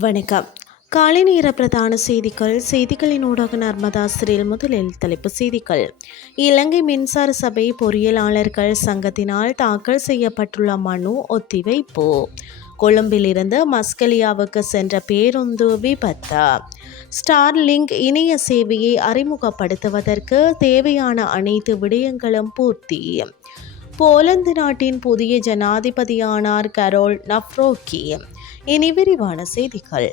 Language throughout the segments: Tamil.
வணக்கம். காலை நேர பிரதான செய்திகள். செய்திகளின் ஊடாக நர்மதா முதலில் தலைப்பு செய்திகள். இலங்கை மின்சார சபை பொறியியலாளர்கள் சங்கத்தினால் தாக்கல் செய்யப்பட்டுள்ள மனு ஒத்திவைப்பு. கொழும்பிலிருந்து மஸ்கலியாவுக்கு சென்ற பேருந்து விபத்து. ஸ்டார்லிங்க் இணைய சேவையை அறிமுகப்படுத்துவதற்கு தேவையான அனைத்து விடயங்களும் பூர்த்தி. போலந்து நாட்டின் புதிய ஜனாதிபதியானார் கரோல் நப்ரோக்கி இனி விரிவான செய்திகள்.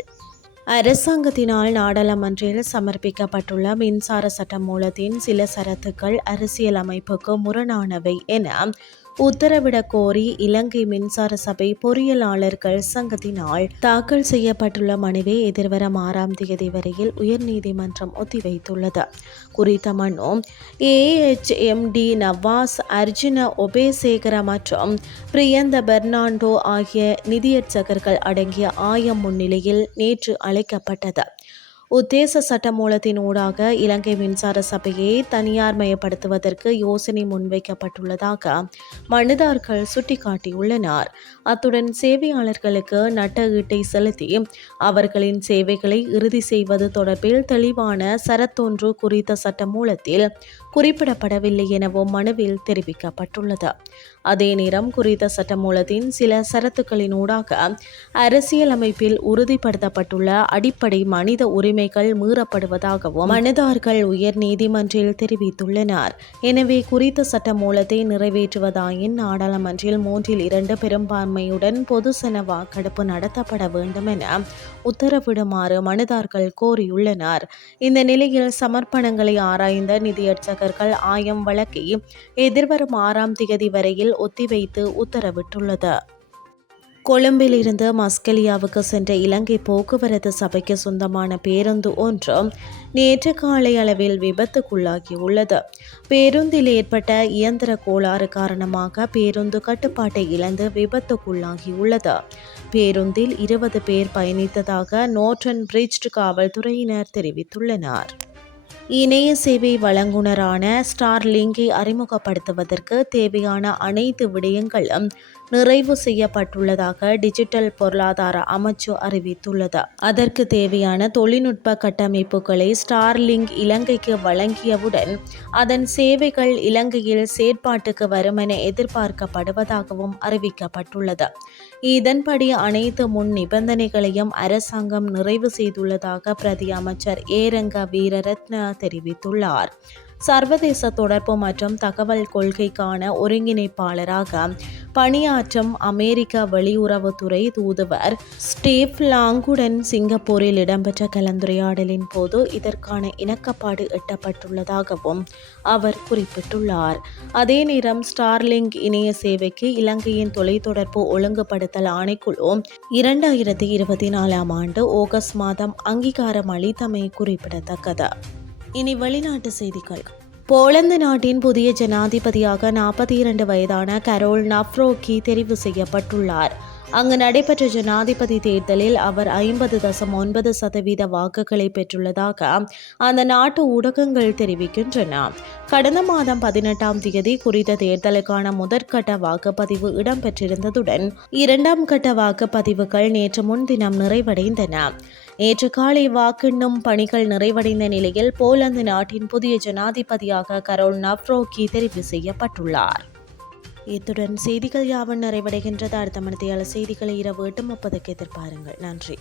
அரசாங்கத்தினால் நாடாளுமன்றில் சமர்ப்பிக்கப்பட்டுள்ள மின்சார சட்ட மூலத்தின் சில சரத்துக்கள் அரசியலமைப்புக்கு முரணானவை என உத்தரவிடக் கோரி இலங்கை மின்சார சபை பொறியியலாளர்கள் சங்கத்தினால் தாக்கல் செய்யப்பட்டுள்ள மனுவை எதிர்வரும் ஆறாம் தேதி வரையில் உயர்நீதிமன்றம் ஒத்திவைத்துள்ளது. குறித்த மனு ஏஎச்எம்டி நவாஸ் அர்ஜுன ஒபேசேகர மற்றும் பிரியந்த பெர்னாண்டோ ஆகிய நிதியர்ச்சகர்கள் அடங்கிய ஆயம் முன்னிலையில் நேற்று அழைக்கப்பட்டது. உத்தேச சட்டமூலத்தின் ஊடாக இலங்கை மின்சார சபையை தனியார் மயப்படுத்துவதற்கு யோசனை முன்வைக்கப்பட்டுள்ளதாக மனுதார்கள் சுட்டிக்காட்டியுள்ளனர். அத்துடன் சேவையாளர்களுக்கு நட்ட ஈட்டை செலுத்தி அவர்களின் சேவைகளை இறுதி செய்வது தொடர்பில் தெளிவான சரத்தொன்று குறித்த சட்டமூலத்தில் குறிப்பிடப்படவில்லை எனவும் மனுவில் தெரிவிக்கப்பட்டுள்ளது. அதே நேரம் குறித்த சட்டமூலத்தின் சில சரத்துக்களின் ஊடாக அரசியலமைப்பில் உறுதிப்படுத்தப்பட்டுள்ள அடிப்படை மனித உரிமை உரிமைகள் மீறப்படுவதாகவும் மனுதார்கள் உயர் நீதிமன்றில் தெரிவித்துள்ளனர். எனவே குறித்த சட்டமூலத்தை நிறைவேற்றுவதாயின் நாடாளுமன்றில் மூன்றில் இரண்டு பெரும்பான்மையுடன் பொதுசன வாக்கெடுப்பு நடத்தப்பட வேண்டும் என உத்தரவிடுமாறு மனுதார்கள் கோரியுள்ளனர். இந்த நிலையில் சமர்ப்பணங்களை ஆராய்ந்த நிதியர்ச்சகர்கள் ஆயம் வழக்கை எதிர்வரும் ஆறாம் திகதி வரையில் ஒத்திவைத்து உத்தரவிட்டுள்ளது. கொழும்பிலிருந்து மஸ்கலியாவுக்கு சென்ற இலங்கை போக்குவரத்து சபைக்கு சொந்தமான பேருந்து ஒன்று நேற்று காலை அளவில் விபத்துக்குள்ளாகியுள்ளது. பேருந்தில் ஏற்பட்ட இயந்திர கோளாறு காரணமாக பேருந்து கட்டுப்பாட்டை இழந்து விபத்துக்குள்ளாகியுள்ளது. பேருந்தில் இருபது பேர் பயணித்ததாக நோர்டன் பிரிட்ஜ் காவல்துறையினர் தெரிவித்துள்ளனர். இணைய சேவை வழங்குனரான ஸ்டார்லிங்கை அறிமுகப்படுத்துவதற்கு தேவையான அனைத்து விடயங்களும் நிறைவு செய்யப்பட்டுள்ளதாக டிஜிட்டல் பொருளாதார அமைச்சு அறிவித்துள்ளது. அதற்கு தேவையான தொழில்நுட்ப கட்டமைப்புகளை ஸ்டார்லிங்க் இலங்கைக்கு வழங்கியவுடன் அதன் சேவைகள் இலங்கையில் செயற்பாட்டுக்கு வரும் என எதிர்பார்க்கப்படுவதாகவும் அறிவிக்கப்பட்டுள்ளது. இதன்படி அனைத்து முன் நிபந்தனைகளையும் அரசாங்கம் நிறைவு செய்துள்ளதாக பிரதி அமைச்சர் ஏரங்க வீரரத்ன தெரிவித்துள்ளார். சர்வதேச தொடர்பு மற்றும் தகவல் கொள்கைக்கான ஒருங்கிணைப்பாளராக பணியாற்றும் அமெரிக்க வெளியுறவுத்துறை தூதுவர் ஸ்டீவ் லாங்குடன் சிங்கப்பூரில் இடம்பெற்ற கலந்துரையாடலின் போது இதற்கான இணக்கப்பாடு எட்டப்பட்டுள்ளதாகவும் அவர் குறிப்பிட்டுள்ளார். அதே நேரம் ஸ்டார்லிங்க் இணைய சேவைக்கு இலங்கையின் தொலைத்தொடர்பு ஒழுங்குபடுத்தல் ஆணைக்குழு இரண்டாயிரத்தி இருபத்தி நாலாம் ஆண்டு ஆகஸ்ட் மாதம் அங்கீகாரம் அளித்தமை குறிப்பிடத்தக்கது. இனி வெளிநாட்டு செய்திகள். போலந்து நாட்டின் புதிய ஜனாதிபதியாக நாற்பத்தி இரண்டு வயதான கரோல் நப்ரோக்கி தெரிவு செய்யப்பட்டுள்ளார். அங்கு நடைபெற்ற ஜனாதிபதி தேர்தலில் அவர் ஐம்பது தசம் ஒன்பது சதவீத வாக்குகளை பெற்றுள்ளதாக அந்த நாட்டு ஊடகங்கள் தெரிவிக்கின்றன. கடந்த மாதம் பதினெட்டாம் தேதி குறித்த தேர்தலுக்கான முதற்கட்ட வாக்குப்பதிவு இடம்பெற்றிருந்ததுடன் இரண்டாம் கட்ட வாக்குப்பதிவுகள் நேற்று முன்தினம் நிறைவடைந்தன. நேற்று காலை வாக்கெண்ணும் பணிகள் நிறைவடைந்த நிலையில் போலந்து நாட்டின் புதிய ஜனாதிபதியாக கரோல் நவ்ரோக்கி தெரிவு செய்யப்பட்டுள்ளார். இத்துடன் செய்திகள் யாவன் நிறைவடைகின்றது. அடுத்த மணித்தையாளர் செய்திகளை இரவு எட்டு முப்பதுக்கு எதிர்பாருங்கள். நன்றி.